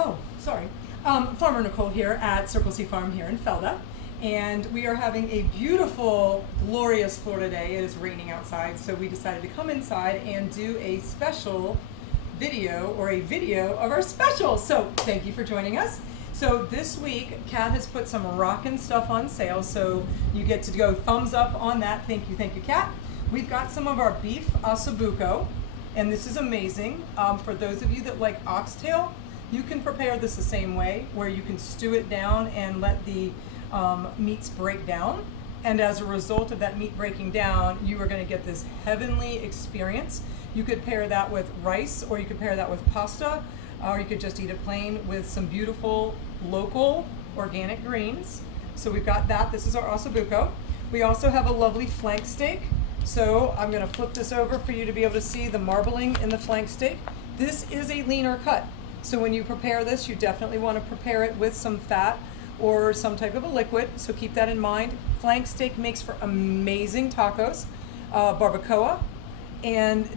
Oh, sorry. Farmer Nicole here at Circle C Farm here in Felda. And we are having a beautiful, glorious Florida day. It is raining outside, so we decided to come inside and do a special video or a video of our specials. So thank you for joining us. So this week, Kat has put some rockin' stuff on sale, so you get to go thumbs up on that. Thank you, Kat. We've got some of our beef ossobuco, and this is amazing. For those of you that like oxtail, you can prepare this the same way, where you can stew it down and let the meats break down. And as a result of that meat breaking down, you are going to get this heavenly experience. You could pair that with rice, or you could pair that with pasta, or you could just eat it plain with some beautiful local organic greens. So we've got that. This is our ossobuco. We also have a lovely flank steak. So I'm going to flip this over for you to be able to see the marbling in the flank steak. This is a leaner cut. So when you prepare this, you definitely want to prepare it with some fat or some type of a liquid. So keep that in mind. Flank steak makes for amazing tacos, barbacoa, and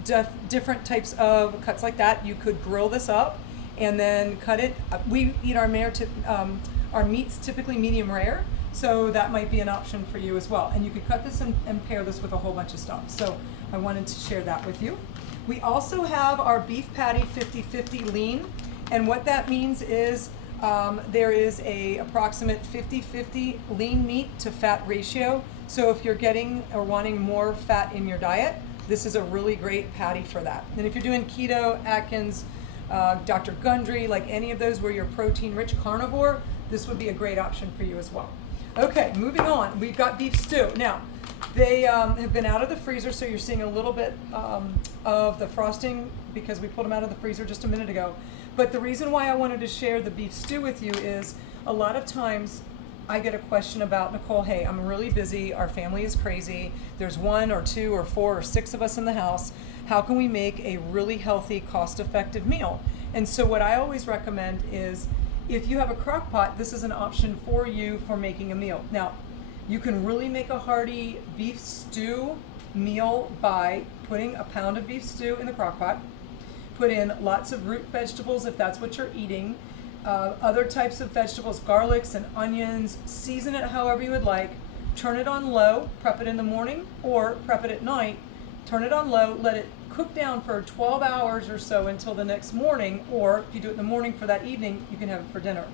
different types of cuts like that. You could grill this up and then cut it. We eat our meats typically medium rare, so that might be an option for you as well. And you could cut this and pair this with a whole bunch of stuff. So I wanted to share that with you. We also have our beef patty 50-50 lean, and what that means is there is a approximate 50-50 lean meat to fat ratio. So if you're getting or wanting more fat in your diet, this is a really great patty for that. And if you're doing keto, Atkins, Dr. Gundry, like any of those where you're protein-rich carnivore, this would be a great option for you as well. Okay, moving on. We've got beef stew. Now, they have been out of the freezer, so you're seeing a little bit of the frosting because we pulled them out of the freezer just a minute ago. But the reason why I wanted to share the beef stew with you is a lot of times I get a question about, Nicole, hey, I'm really busy, our family is crazy, there's 1 or 2 or 4 or 6 of us in the house, how can we make a really healthy, cost-effective meal? And so what I always recommend is if you have a crock pot, this is an option for you for making a meal. Now, you can really make a hearty beef stew meal by putting a pound of beef stew in the crock pot, put in lots of root vegetables if that's what you're eating, other types of vegetables, garlics and onions, season it however you would like, turn it on low, prep it in the morning or prep it at night, turn it on low, let it cook down for 12 hours or so until the next morning, or if you do it in the morning for that evening, you can have it for dinner.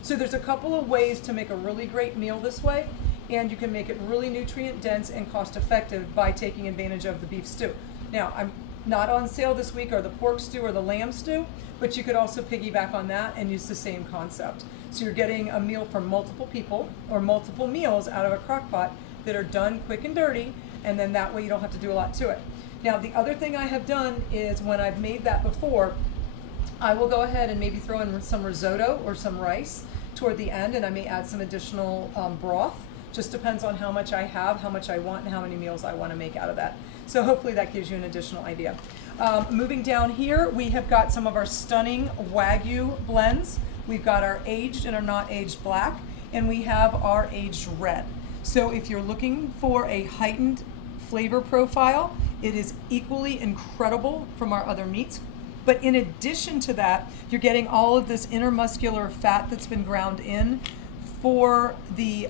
So there's a couple of ways to make a really great meal this way, and you can make it really nutrient dense and cost effective by taking advantage of the beef stew. Now, I'm not on sale this week are the pork stew or the lamb stew, but you could also piggyback on that and use the same concept. So you're getting a meal for multiple people or multiple meals out of a crock pot that are done quick and dirty, and then that way you don't have to do a lot to it. Now, the other thing I have done is when I've made that before, I will go ahead and maybe throw in some risotto or some rice toward the end, and I may add some additional broth. Just depends on how much I have, how much I want, and how many meals I want to make out of that. So hopefully that gives you an additional idea. Moving down here, we have got some of our stunning Wagyu blends. We've got our aged and our not aged black, and we have our aged red. So if you're looking for a heightened flavor profile, it is equally incredible from our other meats. But in addition to that, you're getting all of this intermuscular fat that's been ground in for the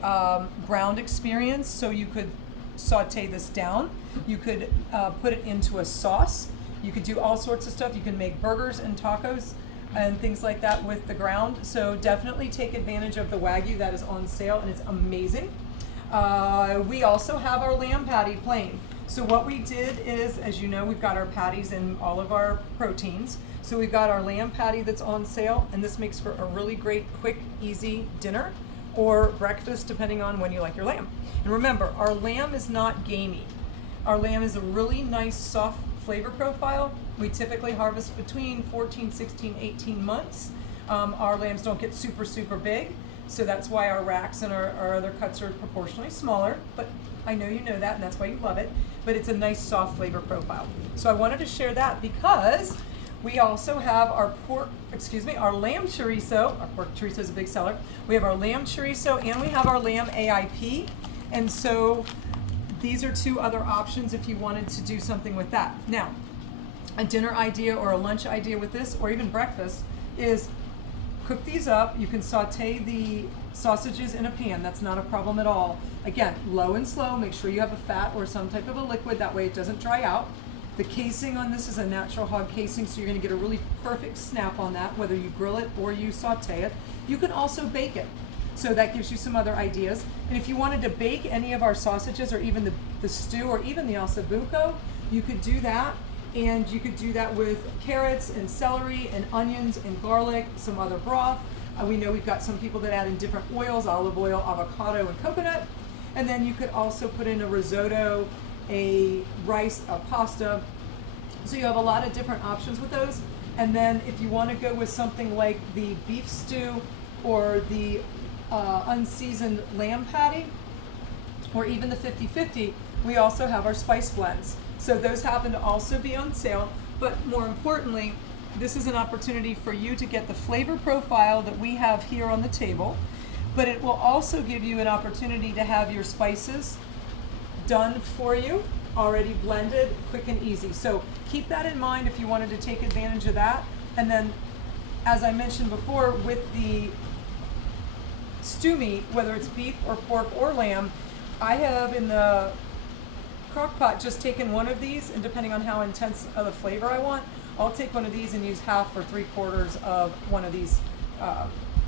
ground experience. So you could saute this down. You could put it into a sauce. You could do all sorts of stuff. You can make burgers and tacos and things like that with the ground. So definitely take advantage of the Wagyu that is on sale, and it's amazing. We also have our lamb patty plain. So what we did is, as you know, we've got our patties and all of our proteins. So we've got our lamb patty that's on sale, and this makes for a really great, quick, easy dinner or breakfast, depending on when you like your lamb. And remember, our lamb is not gamey. Our lamb is a really nice, soft flavor profile. We typically harvest between 14, 16, 18 months. Our lambs don't get super, super big. So that's why our racks and our other cuts are proportionally smaller, but I know you know that, and that's why you love it. But it's a nice, soft flavor profile. So I wanted to share that because we also have our lamb chorizo. Our pork chorizo is a big seller. We have our lamb chorizo and we have our lamb AIP. And so these are 2 other options if you wanted to do something with that. Now, a dinner idea or a lunch idea with this, or even breakfast, is cook these up. You can saute the sausages in a pan. That's not a problem at all. Again, low and slow. Make sure you have a fat or some type of a liquid. That way it doesn't dry out. The casing on this is a natural hog casing, so you're going to get a really perfect snap on that, whether you grill it or you saute it. You can also bake it. So that gives you some other ideas. And if you wanted to bake any of our sausages or even the stew or even the ossobuco, you could do that. And you could do that with carrots and celery and onions and garlic, some other broth. We know we've got some people that add in different oils, olive oil, avocado, and coconut. And then you could also put in a risotto, a rice, a pasta. So you have a lot of different options with those. And then if you want to go with something like the beef stew or the unseasoned lamb patty, or even the 50-50, we also have our spice blends. So those happen to also be on sale, but more importantly, this is an opportunity for you to get the flavor profile that we have here on the table, but it will also give you an opportunity to have your spices done for you, already blended, quick and easy. So keep that in mind if you wanted to take advantage of that. And then, as I mentioned before, with the stew meat, whether it's beef or pork or lamb, I have in the crock pot just taken one of these, and depending on how intense of the flavor I want, I'll take one of these and use half or 3/4 of one of these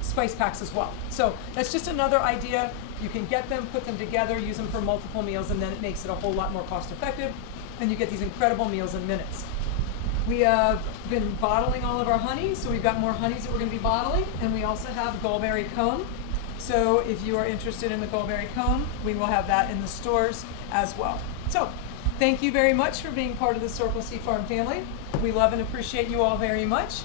spice packs as well. So that's just another idea. You can get them, put them together, use them for multiple meals, and then it makes it a whole lot more cost effective, and you get these incredible meals in minutes. We have been bottling all of our honeys, so we've got more honeys that we're going to be bottling, and we also have Gulberry Cone. So if you are interested in the Gulberry Cone, we will have that in the stores as well. So thank you very much for being part of the Circle C Farm family. We love and appreciate you all very much.